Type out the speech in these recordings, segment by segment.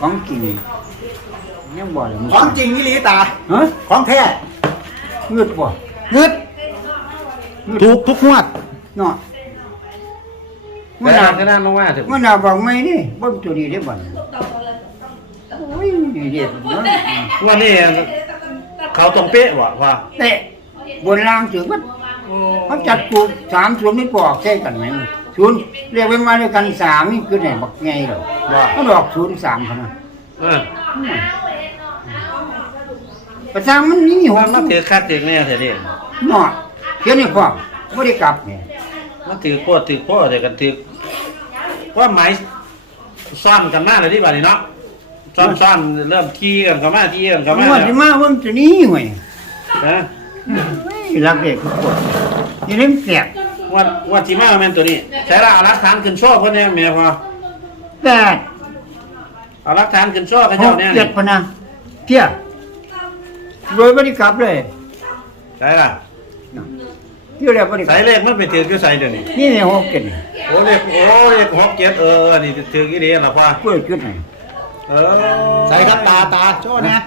ของจริงยังบ่เลยมึของจริงนี่ลีตาฮะของแท้เงืดบ่เงึดถูกทุกงวดเนาะไม่มันนาน่านก็นั่นลงมาเถอะมันน่าบอกไม่นี่เบิ่งตัวนี้ได้บ่โอ้ยนี่เด็ดเนาะวันนี้เขาตรงเป๊ะว่ะว่าเตะบนล่างถึงมันเขาจัดกูสามศูนย์ไม่ปอกใช่กันไหม ศูนย์เรียกไว้มาด้วยกันสามนี่คือไหนบักไงหรอว่าเขาดอกศูนย์สามขนาดเออประจางมันนี่หมันกมาถือคัดถือแน่เถอะดิเนาะเขียนในความไม่ได้กลับเนี่ยมันถือโคตรถือโคตรเดี๋ยวกันถือว่าหมายซ่อนกันมาเลยที่บ้านนี่เนาะซ่อนซ่อนเริ่มขี้กันกันมาขี้กันกันมาว่าแล้จะวมาว่ามันจะนี้ไงนะรักเด็กทุกคนอยังนี้แปลก วันวันที่มาแม่นตัวนี้ใช้ละเอาหลักฐานขึ้นโชว์เพิ่นเนี่ยแม่พอแปดเอาหลักฐานขึ้นโชว์กันหเจ้ากเนี่ยเจ็ดพะนะเที่ยโดยไม่ได้กลับเลยใช่ล่ะเที่ยวแล้วไม่ได้กใส่ลับเลขมันไปถืออยู่ใส่เดี๋ยวนี้นี่เนี่ยหกเจ็ดโอ้เลขโอ้เลขหกเจ็ดเออเออนี่ถือกี่ดีล่ะพ่อเพื่อจุดไหนเออใส่ครับตาตาโชว์นะ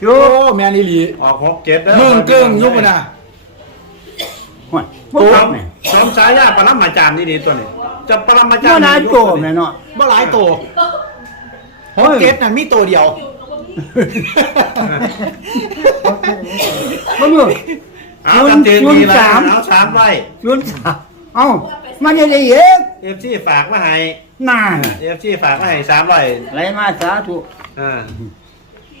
โยโอ้แมนอีหลีออกหกเจ็ดเด้อมึงเกิ้งยุบนะ หัวตัปุ๊วบเนี่ยสมสายาปรมาจารย์นี่ดีตัวนี้ จะปรมาจารเมื่อย์นายโตแม่เนาะบ่หลายตัวหกเจ็ดนั่นมีตัวเดียวมันอยู่เอากันเจนดีแล้วเอาสามไว้ศูนย์สามเอ้ามันจะได้เยอะเอฟซีฝากมาให้นานเอฟซีฝากมาให้สามไว้ไรมาสาธุอ่า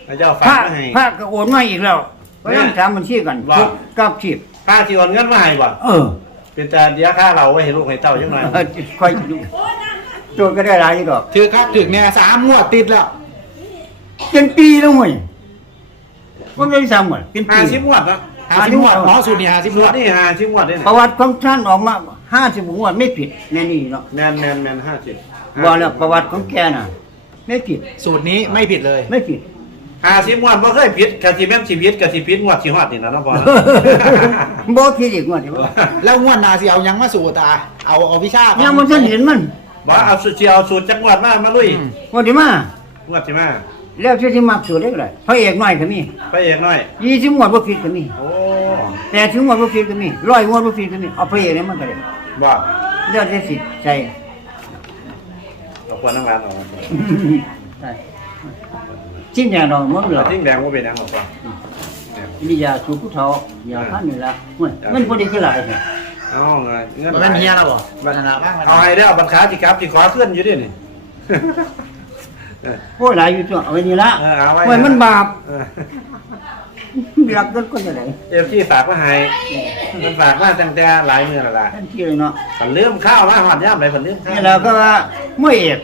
พระเจ้าพฝากระมาให้พระก็โอนมาอีกแล้วเพราะนั้นถามมันชี้กันว่าทุกกับชีพ ค่าที่โอนเงินมาให้บ่เออเป็นแต่เดียวค่าเราไว้ให้ลูกให้เต้าจังหน่อยเออคอยดูโจทย์ก็ได้หลายอยู่ดอกถือครับถือเนี่ยสามงวดติดแล้วเป็นปีแล้วเว้ยมันไม่ได้ซ้ำหมดเป็นปีห้าสิบงวดนะหาสิบงวดอ๋อสูตรนี่หาสิบงงววดดนี่ห้าสิบงวดนี่ประวัติของท่านออกมาห้าสิบงวดไม่ผิดแน่นี่เนาะแมนแมนแมนห้าสิบบอกแล้วประวัติของแกน่ะ ไม่ผิด สูตรนี้ไม่ผิดเลย ไม่ผิด ห้าสิบงวดบ่เคยผิดกะสิแม่นสิผิดกะสิผิดงวดสิฮอดนี่นะเนาะพ่อนะบ่ผิดอีกงวดเดียวแล้วงวดหนาสิเอายังมาสู่ตา เอาเอาวิชายัยังมันท่านเห็นมันบ่เอาสูตรสิเอาสูตรจักงวดมามาลุยงวดที่มางวดสิมาแล้วที่ที่มักสุดเล็กเลยพระเอกน้อยก็มีไปเอกหน่อย ยี่สิบงวดบ่ผิดก็มีโอ้แต่ถึงงวดบ่ผิดก็มีร้อยงวดบ่ผิดก็มีเอาพระเอกนี่มันก็ได้บ่เลือดได้สิใจเอาควรน้ำร้านออกใช่ ชิ้นแดงดอกมันเหรอทิ้งแดงบ่เป็นหยังหรอกพ่อนี่ยาสูบผู้เฒ่ายาพันนี่ละเว้ยมันบ่ได้คือหลายแท้เอาเงินเงินมันเป็นเฮียแล้วบ่บัตรนาบ้างเอาให้ได้เอาบัตรขาสิครับสิขอขึ้นอยู่ดินี่โอ้ยหลายอยู่ตัวเอาไว้นี่ละเออเอาไว้โอ้ยมันบาปเออรักกันก็จะได้เอฟที่ฝากมาให้มันฝากมาตั้งแต่หลายมื้อแล้วล่ะทันทีเลยเนาะฝันลืมข้าวมาหอดย่ามไปฝันลืมข้าวนี่เราก็ว่าเมื่อเอก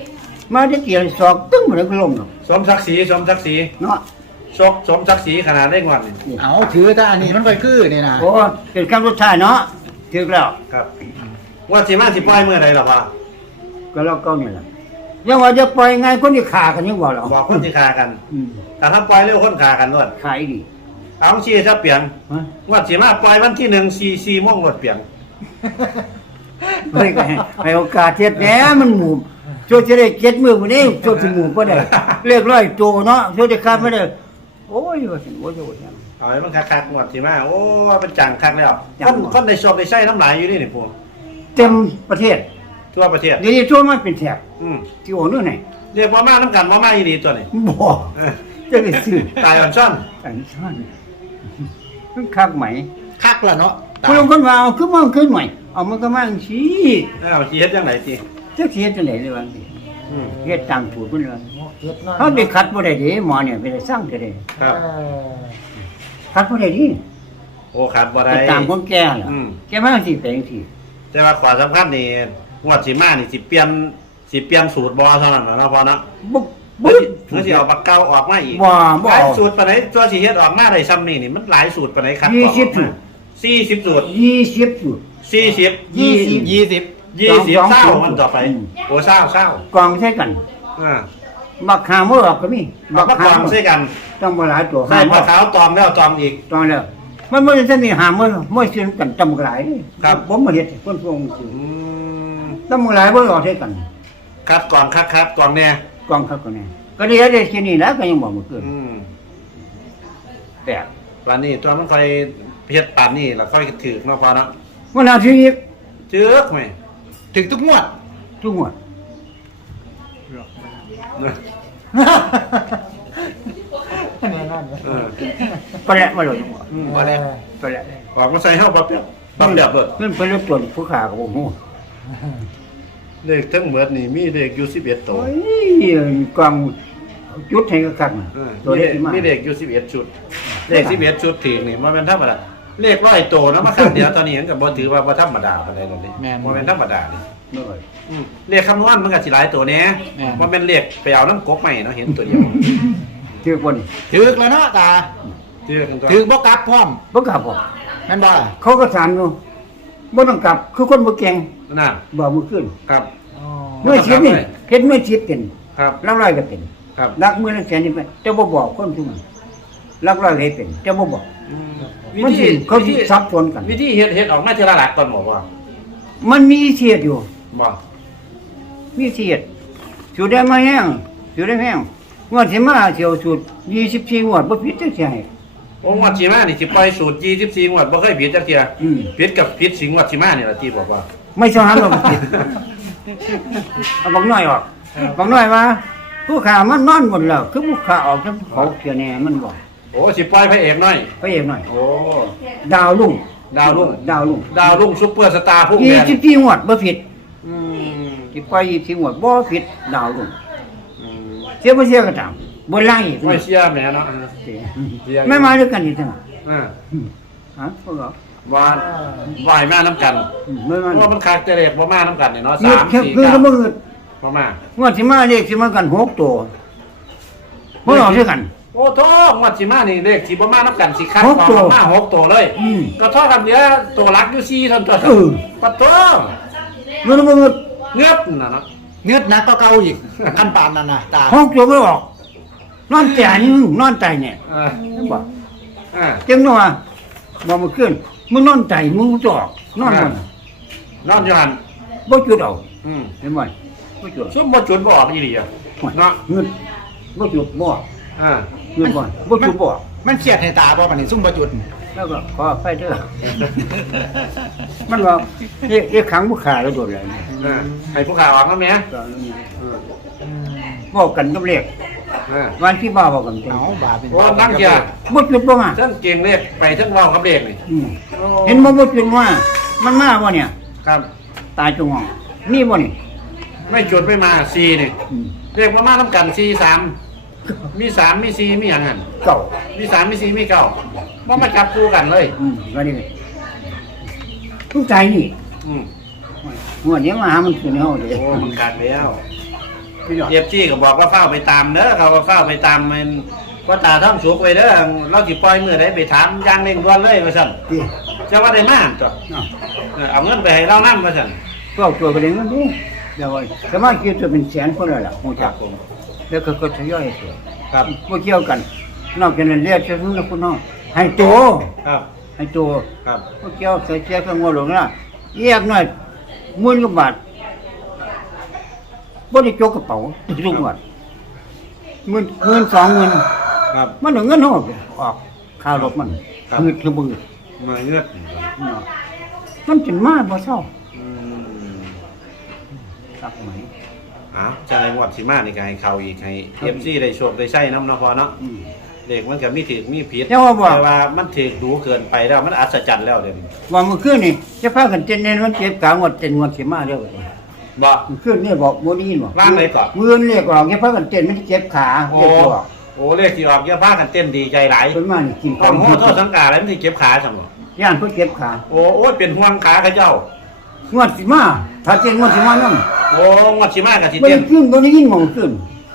มาได้เกี่ยวสอกตึ้งมันก็ล้มเนาะสมศักดิ์ศรีสมศักดิ์ศรีเนาะสกสมศักดิ์ศรีขนาดได้งอนนี่เอาถือถ้าอันนี้มันค่อยคือนี่นะโอ้เป็นคำสุดท้ายเนาะถึกแล้วครับว่าสิมาสิปล่อยมื้อใดล่ะพ่อก็เราเก้านี่แหละยังว่าจะปล่อยไงคนที่ขากันยังว่าเราบอกคนสิฆ่ากันอืมแต่ถ้าปล่อยเร็วคนฆ่ากันรวดขายดีเอาชี้ซะเปลี่ยนฮะว่าสิมาปล่อยวันที่หนึ่งสี่สี่โมงรถเปลี่ยนเฮ้ยก็ให้ให้โอกาสเทียดแหน่มันหมู่ โจจะได้เจ็ดมือวันนี้โจสิหมู่ก็ได้เรียกร้อยโจเนาะโจได้ขาดไม่ได้โอ้ยว่าสิโอ้ยโอ้ยเอาให้มันคักๆงวดสิมาโอ้ว่าเป็นจังคักแล้วจัคงนคนได้โชคได้ใช้น้ำลายอยู่นี่นี่พวกเต็มประเทศทั่วประเทศเดี๋ยวนี้ทั่วมันเป็นแถบอืมที่โอนนู่นไหนเรียกว่ามาน้ำกันว่ามาอีดีตัวนี้บ่เออจะได้ซื้อตายอ่อนช่อนอันซ่อนมันคักไหมคักละเนาะตาคุณลงคนว่าเอาขึ้นมาขึ้นหน่อยเอามันก็มาจังซี่เอ้าสิเฮ็ดจังไดติ จักสิเฮ็ดจังได๋เลยว่าจังซี่อืมเฮ็ดตามสูตรมันเลยเขาไปคัดบ่ได้เด้หมอเนี่ยไปได้สร้างเด้เด้ครับคัดบ่ได้ดิโอ้ขาดบ่ได้ ไปตามคนแก่ล่ะอืม แกมาจังซี่ไปจังซี่แต่ว่าขวาสำคัญนี่งวดสิมานี่สิเปลี่ยนสิเปลี่ยนสูตรบ่เท่านั้นล่ะเนาะพอเนาะบ่เมื่บ่อเมื่อสิเอาปากเก้าออกมาอีกบ่บ่หลายเอาสูตรปานไหนตัวสิเฮ็ดออกมาได้ซ้ำนี่นี่มันหลายสูตรปานไหนครับยี่สิบสูตรสี่สิบสูตร20สูตรสี่สิบยี่สิบยี่สิบ ยี่สิบสองเศร้าสองมันต่อไปอืมโอ้เศร้าเศร้ากองใช้กันอ่าบักหามื้อออกก็มีบักมะกวางใส่กัน ต้องบ่หลายตัวใส่มะขาวตอมแล้วตอมอีกต้องแล้วมันบ่ได้มีหามื้อมื้อซื้อกันจำหลายเด้ครับผมบ่เฮ็ดให้คนพวกนี้ซื้ออืมจำหลายบ่ออกใช้กันคัดก่อนคัดคัดก่อนแน่กองคักก็แน่ก็ได้เฮ็ดได้แค่นี้แล้วก็ยังบอกเมื่อคืนอืมแปลกปานนี้ตัวมันค่อยเฮ็ดปานนี้แล้วค่อยถือเนาะพอเนาะวันอาทิตย์เจือกไหม ถึงทุกงวด ทุกงวดแน่นอนเออก็แหละมาเลยอืมบ่ได้ก็แหละออกมาใส่เฮาปั๊บแบบปั๊บแบบเบิดเพิ่นไปรบตรวจผู้ขากับผมโอ้เลขทั้งหมดนี่มีเลขอยู่11ตัวโอ้ยกองจุดให้ก็คักน่ะเออตัวมีเล็เลกขที่มากมีเลขอยู่11ชุด เลข11ชุดถือนี่บ่แม่นธรรมดา เลขร้อยตัวนะมาครั้งเดียวตอนนี้มันก็บ่ถือว่าบ่ธรรมดาปานใดแล้วนี่บ่แม่นธรรมดานี่ไม่ไหวอืมเลขคำนวณมันก็สิหลายตัวแหน่บ่แม่นเลขไปเอาน้ำกบใหม่เนาะเห็นตัวเดียวเชื่อคนนี่ถึกแล้วเนาะตาถือกันตัวถึกบ่กลับพร้อมบ่กลับบ่แม่นบ่เขาก็สานอยู่บ่ต้องกลับ คือคนบ่เก่งน่ะบ่มื้อคืนครับ อ๋อเมื่อชิดนี่เฮ็ดเมื่อชิดเป็นครับลักร้อยก็เป็นครับ ลักมือละแสนนี่เป็นแต่บ่บอกคนทุกมันลักร้อยก็เฮ็ดเป็นแต่บ่บอก อืมมันสิเขาสิซับซ้อนกัน วิธีเฮ็ดเฮ็ดออกมาทีละหลักก่อนบอกว่ามันมีเสียดอยู่ บ่มีเสียดสูดได้มาแห้งสูดได้แห้งงวดสิมาเสียวสูตร24งวดบ่ผิดจักเสียให้โอ้งวดสิมานี่สิปล่อยสูตร24งวดบ่เคยผิดจักเที่ยอืม ผิดกับผิดสิงวดสิมานี่ล่ะที่บอกว่า ไม่ชอบหันว่าบ่ผิดเอาบอกน้อยออกบอกน้อยว่าผู้ขามันนอนหมดแล้ว คือผู้ขาออกทั้งเขาเสียแน่มันบอก โอ้สิปล่อยพระเอกหน่อยไปเองหน่อย โอ้ ดาวลุ่งดาวรุ่ง ดาวลุ่งดาวรุ่งซุปเปอร์สตาร์พุ่งยี่แดนสิบสี่งวดบ่ผิดอืมสิไปยี่สิบสี่งวดบ่ผิดดาวลุ่งอืมเสียบ่เสียก็ตามบ่ไล่อีกไม่เชื่อแม่เนาะเสียไม่มาด้วยกันอีกทั้งนั้นอ่าอืมฮะพวกเราวานวายมาน้ำกันอืมไม่เพมาราะว่ามันคักแต่เด็กบ่มาน้ำกันนี่เนาะเงียบ3แค่4คือ9ก็บ่เงิดบ่มางวดสิมาเลขสิมากันหกตัวบ่ออกด้วยกัน โอ้โทงวดสิมานี่เลขสิบ่มาน้ำกันสิคัดหกของตัว มาหกตัวเลยอืม ก็เท่ากับเหลือตัวรักอยู่สี่เท่านั้นเออ ปัดตัวมันบ่เงิดเงือบน่ะเนาะเงือดหนักก็เก่าอีกขั้นปานนั่นน่ะตาหกตัวบ่ออก นอนแต่นี่นอนใจเนี่ยเออนั่นบ่อ่าจังนัวบ่มาขึ้นมึงนอนใจมึงจอกนอนบ่นอนอยู่หันบ่จุดเอาอืมเห็นบ่บ่จุดซุ่มบ่จุดบ่ออกอีหลีอะเนาะเงินบ่จุดบ่อ่า เงินบ่บ่จุดบ่มันเครียดให้ตาบ่ปานนี้ซุ่มบ่จุดแล้วก็ขอไปเด้อ มันว่าเอ๊ะเอ๊ะขังบ่ขาแล้วโดนแล้วนี่เออให้ผู้ข่าวออกแล้วแม่ก็นี่เออบอกกันกับเลขเออวันที่บ้าบอกกันจังเอาบาเป็นโอ้นั่งเกียร์บ่จุดบ่มาเส้นเก่งเลขไปเส้นเว้ากับเลขนี่อืมเห็นบ่บ่จุดว่า มันมาบ่เนี่ย ครับ ตายจงหองมีบ่นี่ไม่จุดไม่มาสี่นี่อืมเลขบ่มาน้ำกันสี่สาม มีสามมีสี่มีหยังหั่นเก่ามีสามมีสี่มีเก้าบ่มาจับคู่กันเลย อืมก็นี่ทุกใจนี่อืมหัวเนี้ยมาหามันคือในห้องเลยโอ้มันกัดแล้วพี่น้องเอฟจีก็บอกว่าเฝ้าไปตามเด้อเขาก็เฝ้าไปตามมันว่าตาท่องสุกไปเด้อเราสิปล่อยมือได้ไปถามอย่างเร่งด่วนเลยว่าซั่นพี่จะว่าได้มาตัวเนาะเออเอาเงินไปให้เรานำว่าซั่นก็เอาตัวไปเลยมันดิเดี๋ยวว่าสมาชิกจะเป็นแสนคนแล้วล่ะฮู้คจัรักบผม แล้วก็ก็ทยอยตัวครับบ่เกี่ยวกัน นอกจากนั้นเรียกชื่อนะคุณน้องให้โตครับให้โตครับบ่เกี่ยวใส่เสียข้างหัวหลงนะแยกหน่อยหมื่นกว่าบาทบ่ได้จกกระเป๋าทุกงวดหมื่นหมื่นสองหมื่นครับมันเอาเงินเฮาออกค่ารถมันครับคือคือบ่มาเงือกเนาะมันจะมาบ่เศร้าอืมครับไหม อ้าวจังได๋งวดสิมานี่ก็ให้เขาอีกให้ FC ได้โชคได้ใช้นำเนาะพอเนาะอืม เด็กมันก็มีถูกมีผิดแต่ว่าบ่แต่ว่ามันถูกดูเกินไปแล้วมันอัศจรรย์แล้วเดี๋ยวนี้ว่ามื้อคืนนี่จะพากันเต้นแน่นมันเจ็บกลางวดเต้นงวดสิมาเด้อบ่ มื้อคืนนี่บอกบ่ได้ยินบ่ว่างเลยก่อน มื้อนี้เรียกออกจะพากันเต้นมันเจ็บขาโอ้เรียกออกโอ้เลขที่ออกเยอะพากันเต้นดีใจหลายเพิ่นมานี่กินของโหโทษสังกาแล้วมันสิเจ็บขาจังบ่ย่านเพิ่นเจ็บขา โอ้โอ้ยเป็นห่วงขาเขาเจ้างวดสิมาถ้าเต้นงวดสิมานำ โอ้งวดสิมาก็สิบ่เต้ได้นขึ้นบ่ได้ยินหมองขึ้น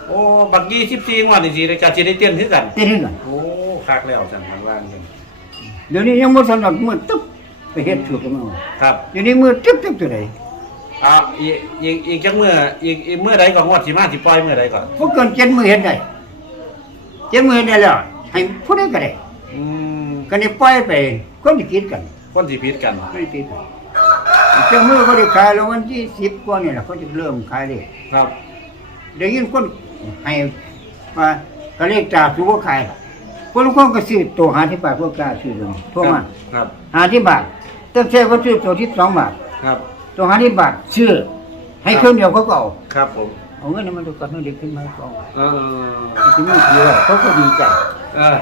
โอ้บักยี่สิบสี่งวดนี่สิได้ก็สิได้เต้นคือกัน เต้นให้กันโอ้คักแล้วจังทางว่างกันเดี๋ยวนี้ยังบ่ทันดอกมือตึ๊บไปเฮ็ดสูตรกันมาครับเดี๋ยวนี้มือตึ๊บตึ๊บตัวใดอ่าอีกอีกอีกจักมื้ออีกอีกมื้อใดก็งวดสิมาสิปล่อยมื้อใดก่อนบ่เกินเจ็ดมือเฮ็ดได้เจ็ดมือเฮ็ดได้แล้วให้ผู้ใดก็ได้อืมก็นี่ปล่อยไปคนสิคิดกันคนสิผิดกัน ไม่ติด เจ้ามือเขาได้ขายแล้ววันที่สิบกว่านี่แหละเขาจะเริ่มขายเลยครับได้ยินคนให้ว่าก็เรียกจ่าสูก็ขายคนละคนก็ซื้อตัวหาที่บาทพวกกล้าซื้อลงทั่วมาครับหาที่บาทต้นแท้ก็ซื้อตัวที่สองบาทครับตัวหาที่บาทซื้อให้เครื่องเดียวเขาก็เอาครับผมเอาเงินนั้นมันดูก่อนให้เด็กขึ้นมาก่อนเออที่นี่คือเขาก็ดีใจเออ